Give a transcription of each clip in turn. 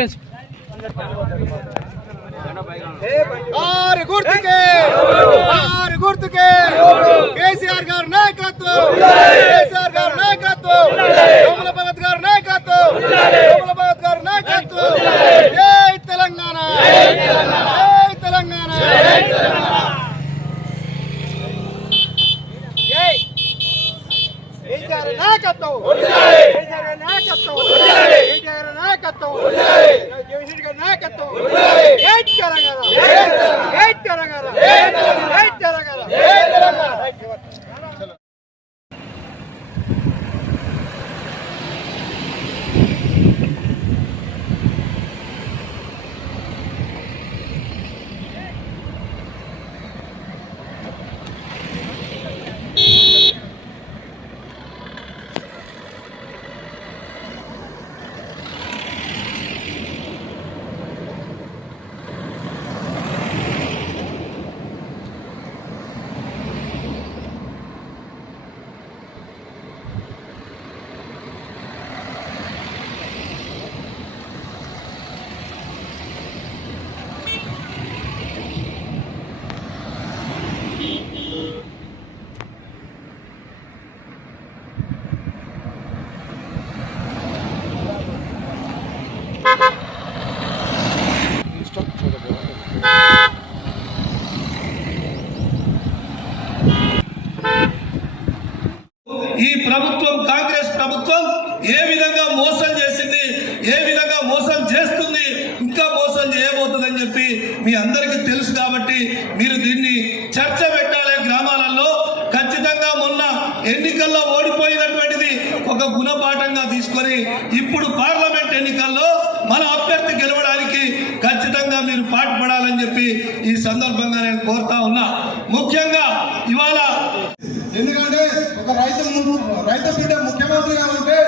తెలంగాణ జై తెలంగాణ ఆరు గుర్తుకే ఆరు గుర్తుకే కేసీఆర్ గారి నాయకత్వం కేసీఆర్ గారి నాయకత్వం కమల భగత్ గారి నాయకత్వం కమల భగత్ గారి నాయకత్వం జై తెలంగాణ జై తెలంగాణ జై కేసీఆర్ నాయకత్వం కేసీఆర్ గారి నాయకత్వం కేసీఆర్ గారి నాయకత్వం కేసీఆర్ గారి నాయకత్వం తెలంగాణ జై తెలంగాణ ఈ ప్రభుత్వం కాంగ్రెస్ ప్రభుత్వం ఏ విధంగా మోసం చేసింది ఏ విధంగా మోసం చేస్తుంది ఇంకా మోసం చేయబోతుందని చెప్పి మీ అందరికీ తెలుసు కాబట్టి మీరు దీన్ని చర్చ పెట్టాలి గ్రామాలలో. ఖచ్చితంగా మొన్న ఎన్నికల్లో ఓడిపోయినటువంటిది ఒక గుణపాఠంగా తీసుకొని ఇప్పుడు పార్లమెంట్ ఎన్నికల్లో మన అభ్యర్థి గెలవడానికి ఖచ్చితంగా మీరు పాటుపడాలని చెప్పి ఈ సందర్భంగా నేను కోరుతా ఉన్నా. ముఖ్యంగా ఇవాళ ఎందుకంటే ఒక రైతు రైతు బిడ్డ ముఖ్యమంత్రి కావాలంటే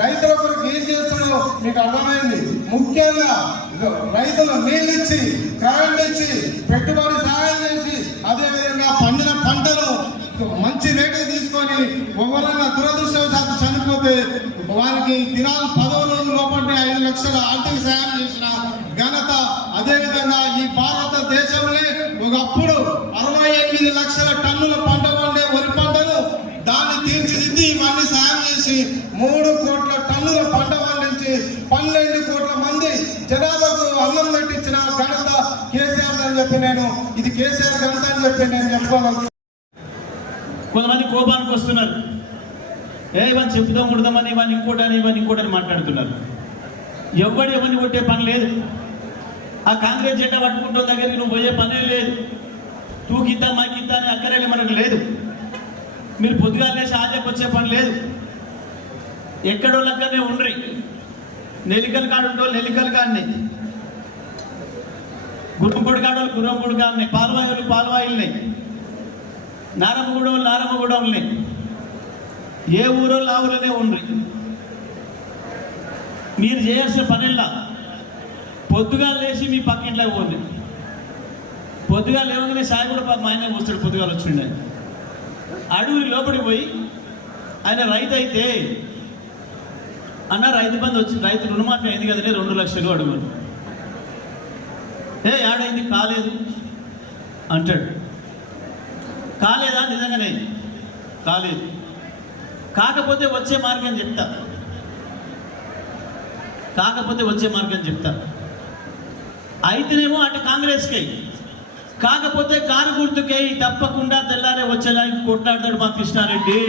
రైతుల కొరకు ఏం చేస్తున్నాడో మీకు అర్థమైంది. ముఖ్యంగా రైతులు నీళ్ళు ఇచ్చి కరెంట్ ఇచ్చి పెట్టుబడి సహాయం చేసి అదేవిధంగా పండిన పంటను మంచి రేటు తీసుకొని ఎవరైనా దురదృష్టవశాత్తు చనిపోతే వారికి దినాలు పదవ రోజుల లోపంటే ఐదు లక్షల ఆర్థిక సహాయం చేసిన ఘనత అదేవిధంగా ఈ భారతదేశంలో ఒకప్పుడు అరవై ఎనిమిది లక్షల టన్నుల పంట పండే వరి పంటను దాన్ని తీర్చిదిద్ది ఇవన్నీ సాయం చేసి మూడు కోట్ల టన్నుల పంట పండించి పన్నెండు కోట్ల మంది జనాభాకు అన్నం పెట్టించిన ఘనత కేసీఆర్ అని చెప్పి నేను. ఇది కేసీఆర్ ఘనత అని చెప్పి నేను చెప్పుకోవాలి. కొంతమంది కోపానికి వస్తున్నారు. ఏ ఇవన్నీ చెప్దాం కొడదామని ఇవన్నీ ఇంకోటని ఇవన్నీ ఇంకోటని మాట్లాడుతున్నారు. ఎవడు ఎవరిని కొట్టే పని లేదు. ఆ కాంగ్రెస్ జెండా పట్టుకుంటున్న దగ్గరికి నువ్వు పోయే పనే లేదు. తూకిద్దా మాకిద్దా అని అక్కరేళ్ళు మనకు లేదు. మీరు పొద్దుగా లేచి వచ్చే పని లేదు. ఎక్కడో లెక్కనే ఉండ్రి. నెలికలు కాడుంటో నెలికలు కాడిని. గుర్రంపొడి కాడోళ్ళు గుర్రంపొడి కాడిని. పాలవాయులు పాలవాయిల్ని. నారమ్మగూడెం నారమ్మగూడెంలే. ఏ ఊరో లావులనే ఉండ్రి. మీరు చేయాల్సిన పనిలా? పొద్దుగా లేచి మీ పక్కింట్లో పోండి. పొద్దుగా లేవగానే సాయి కూడా మా ఆయన వస్తాడు పొద్దుగాలు వచ్చిండే అడవులు లోపలికి పోయి ఆయన రైతు అయితే అన్న రైతు బంధు వచ్చి రైతు రుణమాఫీ అయింది కదనే రెండు లక్షలు అడుగుడు. ఏ ఏడైంది కాలేదు. అంటాడు. కాలేదా? నిజంగానే. కాలేదు. కాకపోతే వచ్చే మార్గం చెప్తా. కాకపోతే వచ్చే మార్గం చెప్తా. అయితేనేమో అటు కాంగ్రెస్కి. కాకపోతే కారు గుర్తుకే తప్పకుండా తెల్లారే వచ్చేదానికి కొట్లాడతాడు మా కృష్ణారెడ్డి.